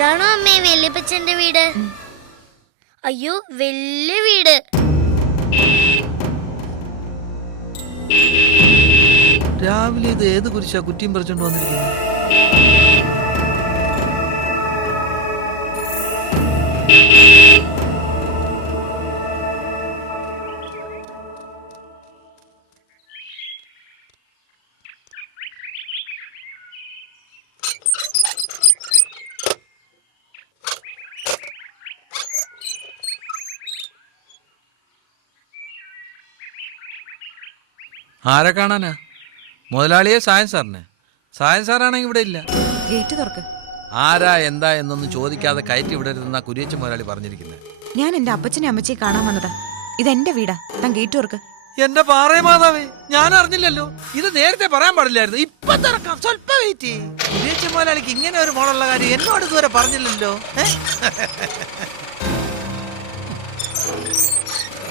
ഇതാണോ അമ്മേ വല്യപ്പച്ചന്റെ വീട്? അയ്യോ, വലിയ വീട്. രാവിലെ ഇത് ഏത് കുരിശാ കുറ്റിയും പറിച്ചോണ്ട് വന്നിരിക്കുന്നത്? ആരെ കാണാനാ? മുതലാളിയെ സായൻ സാറിനെ. സായൻ സാറാണെങ്കിൽ ഇവിടെ ഇല്ല. ഗേറ്റ് തുറക്ക്. ആരാ എന്താ എന്നൊന്നും ചോദിക്കാതെ കയറ്റി വിടരുതെന്നാ കുരിയച്ച മുതലാളി പറഞ്ഞിരിക്കുന്നത്. ഞാൻ എന്റെ അപ്പച്ചനെ അമ്മച്ചിയെ കാണാൻ വന്നതാ. ഇതെന്റെ വീടാ. താൻ ഗേറ്റ് തുറക്ക്. എന്റെ പാറേ മാതാവേ, ഞാൻ അറിഞ്ഞില്ലല്ലോ. ഇത് നേരത്തെ പറയാൻ പാടില്ലായിരുന്നു. ഇപ്പൊ തുറക്കാം, സ്വല്പം വെയിറ്റ്. കുരിയച്ച മുതലാളിക്ക് ഇങ്ങനെ ഒരു മോളുള്ള കാര്യം എന്നോട് ഇതുവരെ പറഞ്ഞില്ലല്ലോ.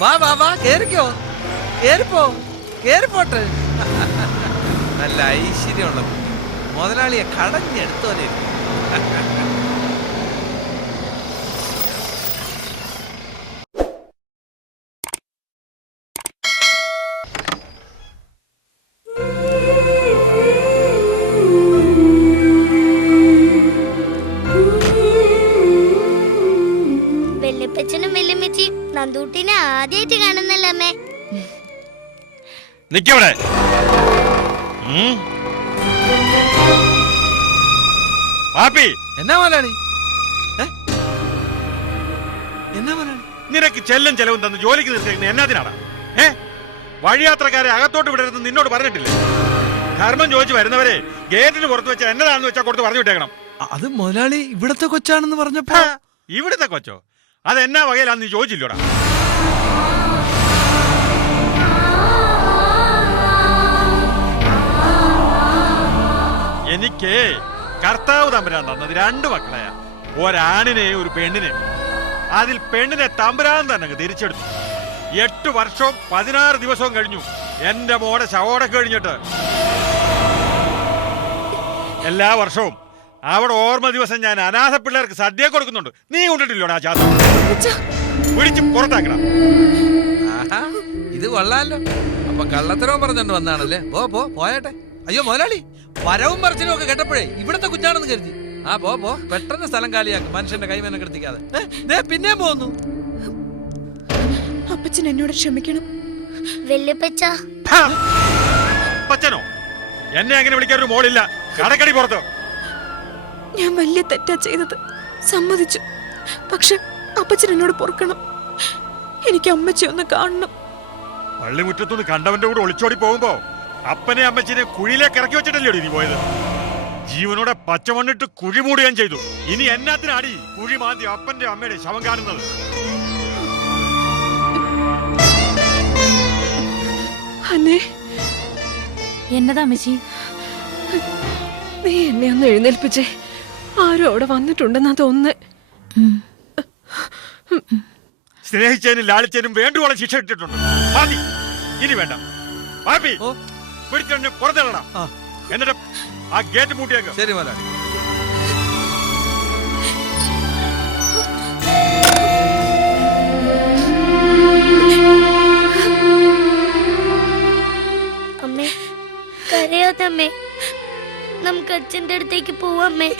വാ വാ വാ, കേറിക്കോ, കേറിപ്പോ, കേറിപ്പോട്ടെ. നല്ല ഐശ്വര്യമുള്ള മുതലാളിയെ കടഞ്ഞെടുത്തോലെ. വല്യപ്പച്ചനും വല്യമ്മച്ചിയും നന്ദൂട്ടിനെ ആദ്യമായിട്ട് കാണുന്നല്ലോ അമ്മേ. നിക്കവിടെ. പാപ്പി, എന്നാ മുതലാളി? എന്നാ മുതലാളി? നിനക്ക് ചെല്ലും ചെലവും തന്ന് ജോലിക്ക് നിർത്തിയിരിക്കുന്നത് എന്നാതിനാണ്? വഴിയാത്രക്കാരെ അകത്തോട്ട് വിടരുതെന്ന് നിന്നോട് പറഞ്ഞിട്ടില്ലേ? ധർമ്മം ചോദിച്ചു വരുന്നവരെ ഗേറ്റിന് പുറത്ത് വെച്ച എന്നതാണെന്ന് വെച്ചാൽ കൊടുത്ത് പറഞ്ഞു വിട്ടേക്കണം. അത് മുതലാളി ഇവിടത്തെ കൊച്ചാണെന്ന് പറഞ്ഞപ്പോ. ഇവിടുത്തെ കൊച്ചോ? അതെന്നാ വകയിലാന്ന് നീ ചോദിച്ചില്ലോടാ? എനിക്ക് കർത്താവ് തമ്പുരാൻ തന്നത് 2 മക്കളെയാ, ഒരാണിനെ ഒരു പെണ്ണിനെ. അതിൽ പെണ്ണിനെ തമ്പുരാൻ തന്നെ തിരിച്ചെടുത്തു. 8 വർഷവും 16 ദിവസവും കഴിഞ്ഞു എന്റെ മോടെ ശവോടെ കഴിഞ്ഞിട്ട്. എല്ലാ വർഷവും അവിടെ ഓർമ്മ ദിവസം ഞാൻ അനാഥ പിള്ളേർക്ക് സദ്യ കൊടുക്കുന്നുണ്ട്. നീ കൊണ്ടിട്ടില്ലോടാ ജാഥ? പിടിച്ച് പുറത്താക്കണം. ഇത് കൊള്ളാലോ. അപ്പൊ കള്ളത്തരവും പറഞ്ഞോണ്ട് വന്നാണല്ലേ? പോയട്ടെ. അയ്യോ മുതലാളി, വരവും പറച്ചിലും ഒക്കെ കേട്ടപ്പോഴേ ഇവിടത്തെ കുഞ്ഞാണെന്ന് കരുതി. പോ പെട്ടെന്ന് സ്ഥലം കാലിയാക്കും, മനുഷ്യന്റെ കൈമേനെ കെടുത്തിക്കാതെ. പിന്നെ പോന്നു. അപ്പച്ചൻ എന്നോട് ക്ഷമിക്കണം. വല്യപ്പച്ച. അപ്പച്ചനോ? എന്നെ അങ്ങനെ വിളിക്കാൻ ഒരു മോളില്ല. കടക്കടി പുറത്ത്. ഞാൻ വലിയ തെറ്റാ ചെയ്തത്, സമ്മതിച്ചു. പക്ഷെ അപ്പച്ചൻ എന്നോട് പൊറുക്കണം. എനിക്ക് അമ്മച്ചി ഒന്ന് കാണണം. പള്ളിമുറ്റത്തുനിന്ന് കണ്ടവന്റെ കൂടെ ഒളിച്ചോടി പോകുമ്പോ അപ്പനെ അമ്മച്ചിനെ കുഴിയിലേക്ക് ഇറക്കി വെച്ചിട്ടല്ലേ നീ പോയത്? ജീവനോടെ പച്ചമണ്ണിട്ട് കുഴി മൂടുകയും ചെയ്തു. ഇനി എന്നാത്തിനാടി കുഴി മാന്തി അപ്പന്റെ അമ്മയുടെ ശവം കാണുന്നത്? എന്നതാ അമ്മച്ചി? നീ എന്നെ ഒന്ന് എഴുന്നേൽപ്പിച്ചേ. ആരും അവിടെ വന്നിട്ടുണ്ടെന്നാ തോന്നുന്നേ. സ്നേഹിച്ചതിനും ലാളിച്ചതിനും വേണ്ടുവോളം ശിക്ഷ ഇട്ടിട്ടുണ്ട്. മതി, ഇനി വേണ്ട. പാപ്പി, പിടിച്ചെന്നെ പുറത്തിടണം. എന്നിട്ട് ആ ഗേറ്റ് മൂട്ടിയേക്ക്. ശരി മുതലാളി. അമ്മേ, കരയാതമ്മേ. നമുക്ക് അച്ഛന്റെ അടുത്തേക്ക് പോവാമ്മേ.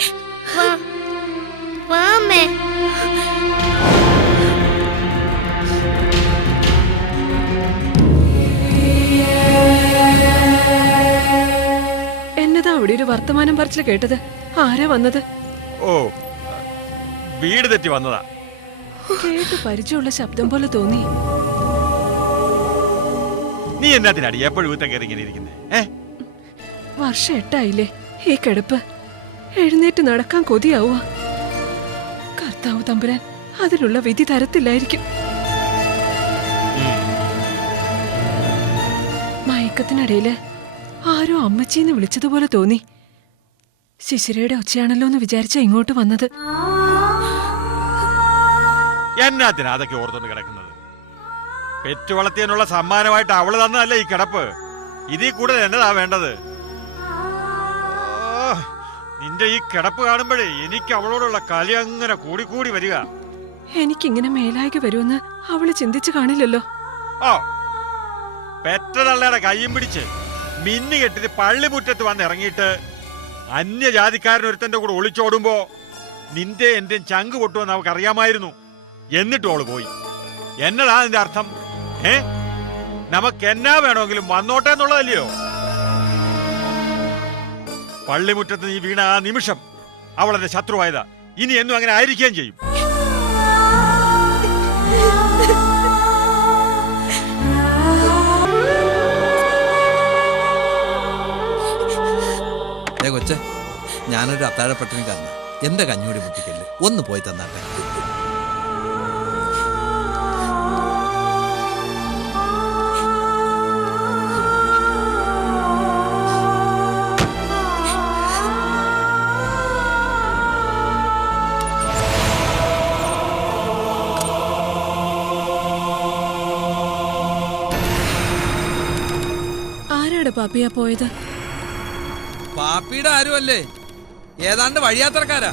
വാ അമ്മേ. എന്നതാ അവിടെ ഒരു വർത്തമാനം പറച്ചിൽ കേട്ടത്? ആരാ വന്നത്? ഓ, വീട് തെറ്റി വന്നതാ. കേട്ട് പരിചയമുള്ള ശബ്ദം പോലെ തോന്നി. നീ എന്നാത്തിനാടി എപ്പോഴും വീട്ട കയറി ഇങ്ങനെ ഇരിക്കുന്നേ? വർഷം 8 ആയില്ലേ ഈ കിടപ്പ്. എഴുന്നേറ്റ് നടക്കാൻ കൊതിയാവുക. കർത്താവ് തമ്പുരാൻ അതിലുള്ള വിധി തരത്തില്ലായിരിക്കും. മയക്കത്തിനിടയില് ആരോ അമ്മച്ചീന്ന് വിളിച്ചതുപോലെ തോന്നി. ശിശിരയുടെ ഒച്ചയാണല്ലോ എന്ന് വിചാരിച്ച ഇങ്ങോട്ട് വന്നത്. എന്നാത്തിനാ അതൊക്കെ ഓർത്തുകൊണ്ട് കിടക്കുന്നത്? പെറ്റു വളർത്തിയതിനുള്ള സമ്മാനമായിട്ട് അവള് തന്നതല്ലേ ഈ കിടപ്പ്. ഇതിൽ കൂടുതൽ എന്നതാ വേണ്ടത്? നിന്റെ നിന്റെ ഈ കിടപ്പ് കാണുമ്പോഴേ എനിക്ക് അവളോടുള്ള കളി അങ്ങനെ കൂടി വരിക. എനിക്കിങ്ങനെ മേലായിക വരുമെന്ന് അവള് ചിന്തിച്ചു കാണില്ലല്ലോ. ഓ, പെറ്റതള്ളയുടെ കയ്യും പിടിച്ച് മിന്നു കെട്ടിട്ട് പള്ളിമുറ്റത്ത് വന്ന് ഇറങ്ങിയിട്ട് അന്യജാതിക്കാരനൊരുത്തന്റെ കൂടെ ഒളിച്ചോടുമ്പോ നിന്റെ എന്റെ ചങ്ക് പൊട്ടുമെന്ന് അവൾക്ക് അറിയാമായിരുന്നു. എന്നിട്ടും അവള് പോയി. എന്നതാ അതിന്റെ അർത്ഥം? നമുക്ക് എന്നാ വേണമെങ്കിലും വന്നോട്ടെ എന്നുള്ളതല്ലയോ? പള്ളിമുറ്റത്ത് നീ വീണ ആ നിമിഷം അവളെന്റെ ശത്രുവായതാ. ഇനി എന്നും അങ്ങനെ ആയിരിക്കുകയും ചെയ്യും. കൊച്ചെ, ഞാനൊരു അത്താഴപ്പട്ടിണിക്കാരനാ. എന്റെ കഞ്ഞൂടി മുട്ടിക്കല്ലേ, ഒന്ന് പോയി തന്നാട്ടെ. ആരാടാ പാപ്പിയാ പോയത്? പാപ്പിയുടെ ആരുമല്ലേ, ഏതാണ്ട് വഴിയാത്രക്കാരാ.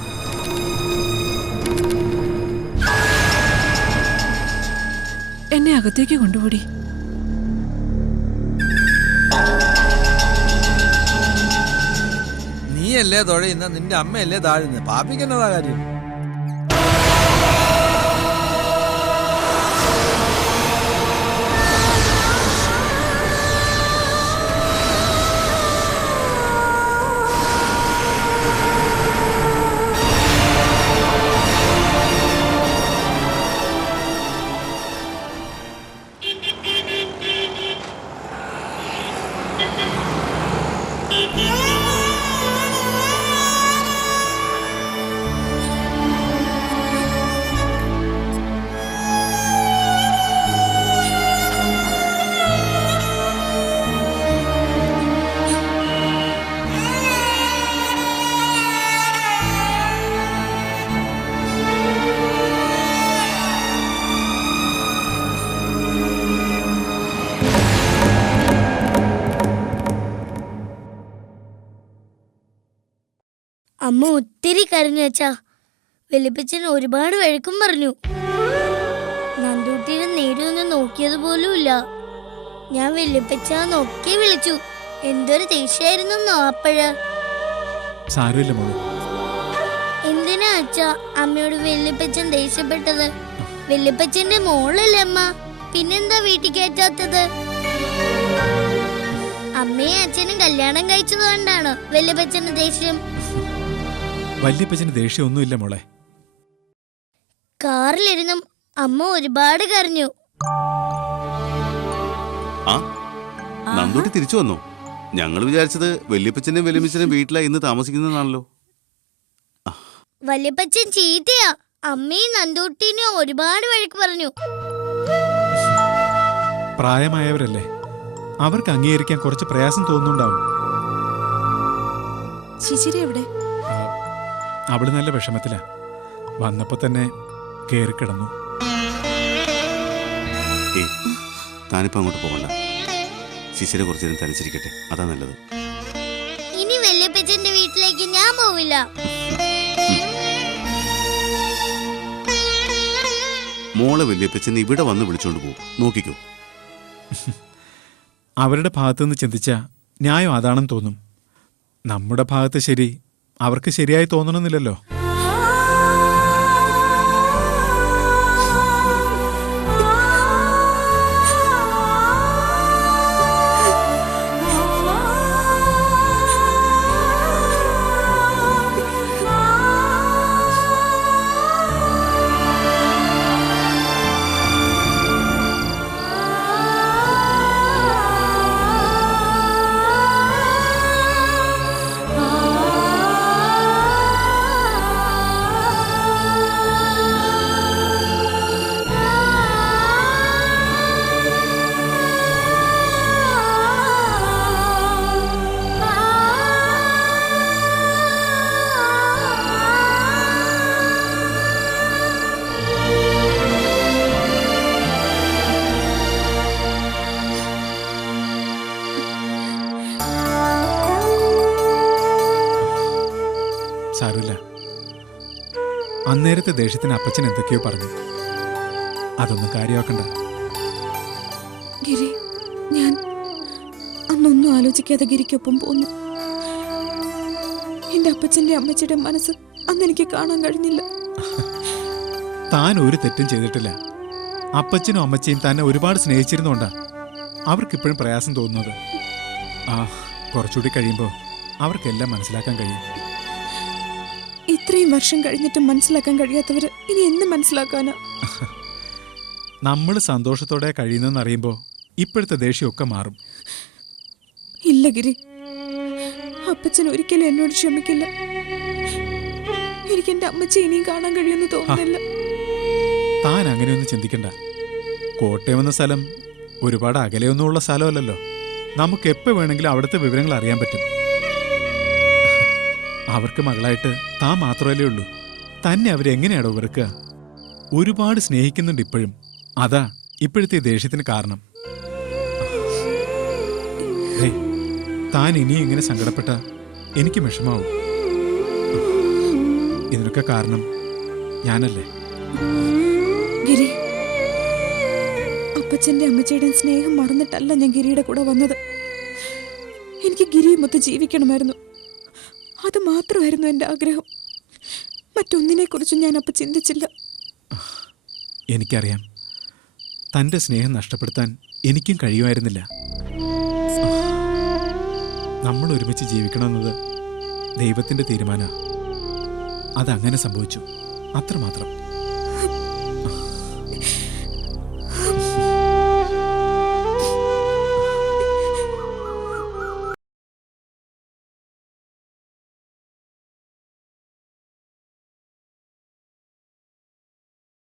എന്നെ അകത്തേക്ക് കൊണ്ടുപോടി. നീയല്ലേ തുഴയുന്ന, നിന്റെ അമ്മയല്ലേ താഴുന്ന, പാപ്പിക്ക് എന്നതാ കാര്യം? അമ്മ ഒത്തിരി കരഞ്ഞു വെച്ചാ. വലിയപ്പച്ചൻ ഒരുപാട് വഴക്കും പറഞ്ഞു. നന്ദൂട്ടിയുടെ നേരെയൊന്നും നോക്കിയത് പോലും ഇല്ല. ഞാൻ വലിയപ്പച്ചൊക്കെ വിളിച്ചു. എന്തൊരു ദേഷ്യായിരുന്നു അപ്പഴ്. എന്തിനാ അച്ഛാ അമ്മയോട് വലിയപ്പച്ചൻ ദേഷ്യപ്പെട്ടത്? വലിയപ്പച്ചന്റെ മോളല്ലേ അമ്മ, പിന്നെന്താ വീട്ടിൽ കയറ്റാത്തത്? അമ്മയും അച്ഛനും കല്യാണം കഴിച്ചത് കൊണ്ടാണ് വലിയപ്പച്ചന്റെ ദേഷ്യം. വല്യപ്പച്ചന് ദേഷ്യമൊന്നുമില്ല മോളെ. കാറിലിരുന്നും അമ്മ ഒരുപാട് കരഞ്ഞു. നന്ദൂട്ടി തിരിച്ചു വന്നു. ഞങ്ങൾ വിചാരിച്ചത് വല്യപ്പച്ചനും വലിയമ്മച്ചനും വീട്ടിലായി ഇന്ന് താമസിക്കുന്നതാണല്ലോ. വല്യപ്പച്ചൻ ചീത്തയാ. അമ്മയും നന്ദൂട്ടിനും ഒരുപാട് വഴക്ക് പറഞ്ഞു. പ്രായമായവരല്ലേ, അവർക്ക് അംഗീകരിക്കാൻ കുറച്ച് പ്രയാസം തോന്നുന്നുണ്ടാവും. ശിശിര എവിടെ? അവള് നല്ല വിഷമത്തിലാ. വന്നപ്പോ തന്നെ കേറിക്കിടന്നു. താനിപ്പോ അങ്ങോട്ട് പോകണ്ട. ശിശിര കുറച്ചു നേരം തനിച്ചിരിക്കട്ടെ, അതാ നല്ലത്. ഇനി വല്യപ്പച്ചന്റെ വീട്ടിലേക്ക് ഞാൻ പോവില്ല. മോളെ വല്യപ്പച്ചൻ ഇവിടെ വന്ന് വിളിച്ചോണ്ട് പോകും, നോക്കിക്കോ. അവരുടെ ഭാഗത്തുനിന്ന് ചിന്തിച്ചാ ന്യായം അതാണെന്ന് തോന്നും. നമ്മുടെ ഭാഗത്ത് ശരി അവർക്ക് ശരിയായി തോന്നണമെന്നില്ലല്ലോ. അന്നേരത്തെ ദേഷ്യത്തിന് അപ്പച്ചൻ എന്തൊക്കെയോ പറഞ്ഞു. അതൊന്നും കാര്യമാക്കണ്ട. ഗിരി, ഞാൻ അന്നൊന്നും ആലോചിക്കാതെ ഗിരിക്കൊപ്പം പോന്നു. എന്റെ അപ്പച്ചന്റെ അമ്മച്ചിയുടെ മനസ്സ് അന്ന് എനിക്ക് കാണാൻ കഴിഞ്ഞില്ല. താൻ ഒരു തെറ്റും ചെയ്തിട്ടില്ല. അപ്പച്ചനും അമ്മച്ചിയും തന്നെ ഒരുപാട് സ്നേഹിച്ചിരുന്നോണ്ടാ അവർക്കിപ്പോഴും പ്രയാസം തോന്നുന്നത്. കുറച്ചുകൂടി കഴിയുമ്പോൾ അവർക്കെല്ലാം മനസ്സിലാക്കാൻ കഴിയും. ഇത്രയും വർഷം കഴിഞ്ഞിട്ട് മനസ്സിലാക്കാൻ കഴിയാത്തവര് ഇനി എന്ന് മനസ്സിലാക്കാനാ? നമ്മൾ സന്തോഷത്തോടെ കഴിയുന്നെന്നറിയുമ്പോൾ ഇപ്പോഴത്തെ ദേഷ്യമൊക്കെ മാറും. ഇല്ല ഗിരി, അപ്പച്ചൻ ഒരിക്കലും എന്നോട് ക്ഷമിക്കില്ല. എനിക്ക് എന്റെ അമ്മച്ചി ഇനിയും കാണാൻ കഴിയുമെന്ന് തോന്നുന്നില്ല. താൻ അങ്ങനെയൊന്നും ചിന്തിക്കണ്ട. കോട്ടയം എന്ന സ്ഥലം ഒരുപാട് അകലെയൊന്നുമുള്ള സ്ഥലമല്ലല്ലോ. നമുക്ക് എപ്പോൾ വേണമെങ്കിലും അവിടുത്തെ വിവരങ്ങൾ അറിയാൻ പറ്റും. അവർക്ക് മകളായിട്ട് താൻ മാത്രമല്ലേ ഉള്ളൂ. തന്നെ അവരെങ്ങനെയാണോ വെറുക്കുക? ഒരുപാട് സ്നേഹിക്കുന്നുണ്ട് ഇപ്പോഴും. അതാ ഇപ്പോഴത്തെ ദേഷ്യത്തിന് കാരണം. താൻ ഇനിയും ഇങ്ങനെ സങ്കടപ്പെട്ട എനിക്ക് വിഷമാവും. ഇതിനൊക്കെ കാരണം ഞാനല്ലേ? ഗിരി, അപ്പച്ചന്റെ അമ്മച്ചിയുടെയും സ്നേഹം മറന്നിട്ടല്ല ഞാൻ ഗിരിയുടെ കൂടെ വന്നത്. എനിക്ക് ഗിരിയുമൊത്ത് ജീവിക്കണമായിരുന്നു. അത് മാത്രമായിരുന്നു എൻ്റെ ആഗ്രഹം. മറ്റൊന്നിനെ കുറിച്ചും ഞാൻ അപ്പൊ ചിന്തിച്ചില്ല. എനിക്കറിയാം, തൻ്റെ സ്നേഹം നഷ്ടപ്പെടുത്താൻ എനിക്കും കഴിയുമായിരുന്നില്ല. നമ്മൾ ഒരുമിച്ച് ജീവിക്കണമെന്നത് ദൈവത്തിൻ്റെ തീരുമാനമാണ്. അതങ്ങനെ സംഭവിച്ചു, അത്രമാത്രം.